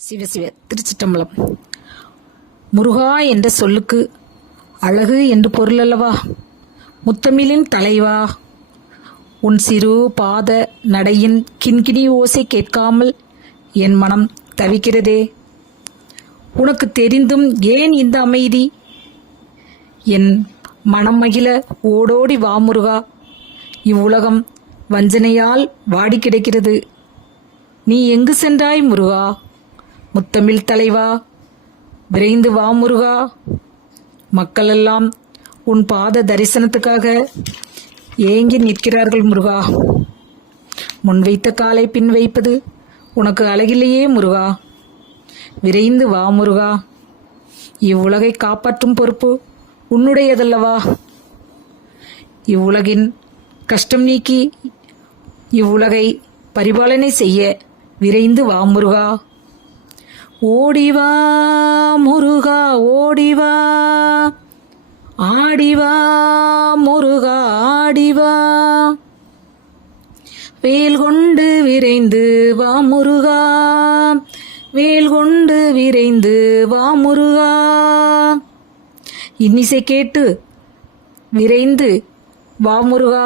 சிவசிவ திருச்சிட்டம்பலம். முருகா என்ற சொல்லுக்கு அழகு என்று பொருள் அல்லவா? முத்தமிழின் தலைவா, உன் சிறு பாத நடையின் கிண்கிணி ஓசை கேட்காமல் என் மனம் தவிக்கிறதே. உனக்கு தெரிந்தும் ஏன் இந்த அமைதி? என் மனம் மகிழ ஓடோடி வா முருகா. இவ்வுலகம் வஞ்சனையால் வாடி கிடக்கிறது. நீ எங்கு சென்றாய் முருகா? முத்தமிழ் தலைவா, விரைந்து வா முருகா. மக்களெல்லாம் உன் பாத தரிசனத்துக்காக ஏங்கி நிற்கிறார்கள் முருகா. முன் வைத்த காலை பின் வைப்பது உனக்கு அழகில்லையே முருகா. விரைந்து வா முருகா. இவ்வுலகை காப்பாற்றும் பொறுப்பு உன்னுடையதல்லவா? இவ்வுலகின் கஷ்டம் நீக்கி இவ்வுலகை பரிபாலனை செய்ய விரைந்து வா முருகா. ஓடிவா முருகா ஓடிவா, ஆடிவா முருகா ஆடிவா. வேல் கொண்டு விரைந்து வா முருகா, வேல் கொண்டு விரைந்து வா முருகா. இன்னிசை கேட்டு விரைந்து வா முருகா.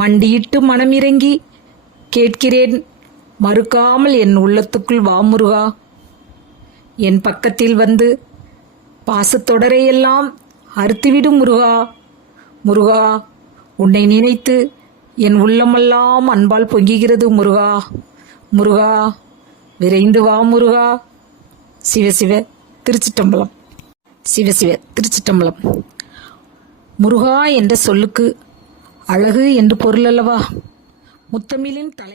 மண்டியிட்டு மனமிறங்கி கேட்கிறேன், மறுக்காமல் என் உள்ளத்துக்குள் வா முருகா. என் பக்கத்தில் வந்து பாசத்தொடரையெல்லாம் அறுத்துவிடும் முருகா. முருகா, உன்னை நினைத்து என் உள்ளமெல்லாம் அன்பால் பொங்குகிறது முருகா. முருகா, விரைந்து வா முருகா. சிவசிவ திருச்சிட்டம்பலம். சிவசிவ திருச்சிட்டம்பலம். முருகா என்ற சொல்லுக்கு அழகு என்று பொருள் அல்லவா? முத்தமிழின் தலை